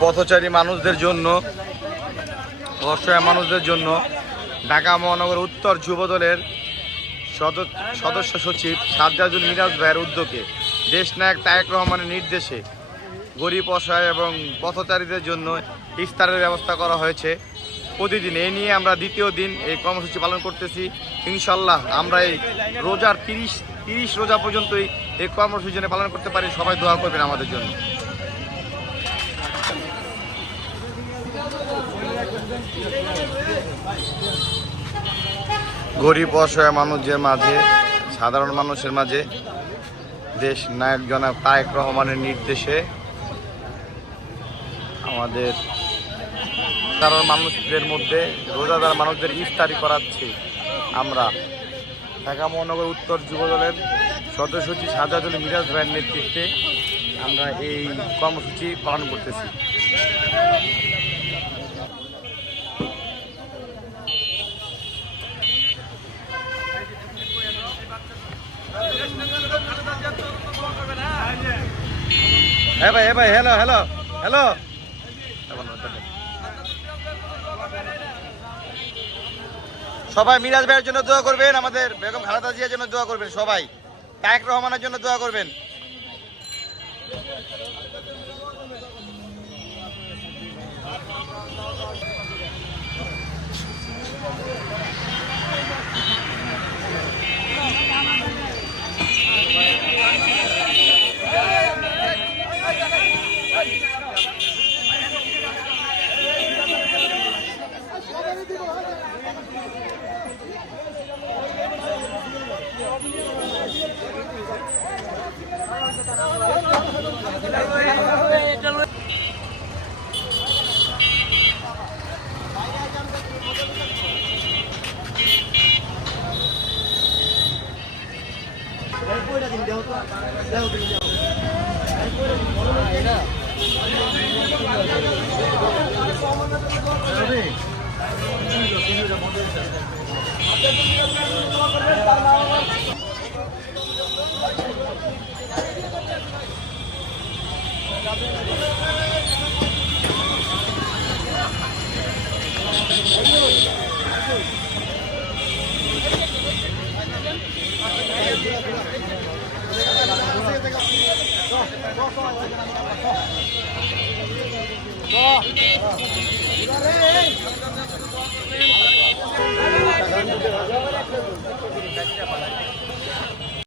পথচারী মানুষদের জন্য, অসহায় মানুষদের জন্য ঢাকা মহানগর উত্তর যুবদলের সদস্য সচিব সাজ্জাদুল মিরাজ ভাইয়ের উদ্যোগে দেশনায়ক তারেক রহমানের নির্দেশে গরিব, অসহায় এবং পথচারীদের জন্য ইফতারের ব্যবস্থা করা হয়েছে প্রতিদিন। এই নিয়ে আমরা দ্বিতীয় দিন এই কর্মসূচি পালন করতেছি। ইনশাল্লাহ আমরা এই রোজার 30 রোজা পর্যন্তই এই কর্মসূচি পালন করতে পারি। সবাই দোয়া করবেন আমাদের জন্য। গরিব, অসহায় মানুষদের মাঝে, সাধারণ মানুষের মাঝে দেশ নায়ক জনাব তারেক রহমানের নির্দেশে আমাদের সাধারণ মানুষদের মধ্যে রোজাদার মানুষদের ইফতারি করাচ্ছি। আমরা ঢাকা মহানগর উত্তর যুবদলের সদস্য সচিব সাজ্জাদুল মিরাজ ভাইয়ের নেতৃত্বে আমরা এই কর্মসূচি পালন করতেছি। হ্যাঁ ভাই, হ্যালো হ্যালো হ্যালো, সবাই মিরাজ ভাইয়ের জন্য দোয়া করবেন, আমাদের বেগম খালেদা জিয়ার জন্য দোয়া করবেন, সবাই তারেক রহমানের জন্য দোয়া করবেন।